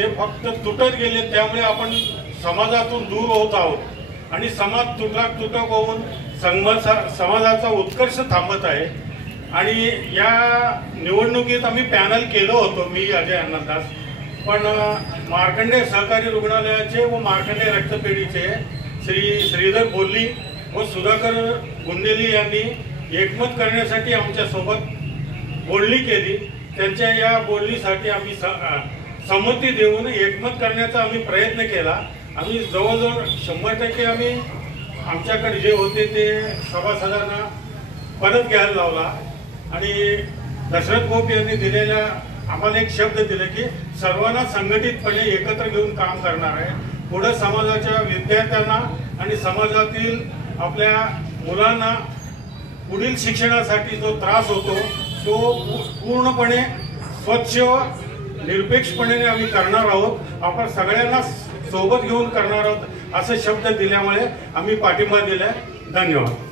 ते फक्त तुटत गेले, त्यामुळे आपण समाजातून दूर होत आहोत आणि समाज तुटक होऊन समाजाचा उत्कर्ष थांबत आहे। आणि या निवडणुकीत आम्ही पॅनल केलं होतं, मी अजय अन्नदास, पण मार्कंडे सहकारी रुग्णालयाचे व मार्कंडे रक्तपेढीचे श्रीधर बोल्ली व सुधाकर गुंदेली यांनी एकमत करण्यासाठी आमच्या सोबत बोलणी केली। त्यांच्या या बोलणीसाठी आम्ही संमती देऊन एकमत करण्याचा आम्ही प्रयत्न केला। आम्ही जवळजवळ 100% आम्ही आमच्याकडे जे होते ते सभासदांना परत घ्यायला लावला आणि दशरथ गोप यांनी दिलेल्या आम्हाला एक शब्द दिले की सर्वांना संघटितपणे एकत्र घेऊन काम करणार आहे। पुढे समाजाच्या विद्यार्थ्यांना आणि समाजातील आपल्या मुलांना पुढील शिक्षणासाठी जो त्रास होतो तो पूर्णपणे स्वच्छ निरपेक्षपणे आम्ही करणार आहोत। आपण सगळ्यांना सोबत घेऊन करणार आहोत असे शब्द दिल्यामुळे आम्ही पाठिंबा दिलाय। धन्यवाद।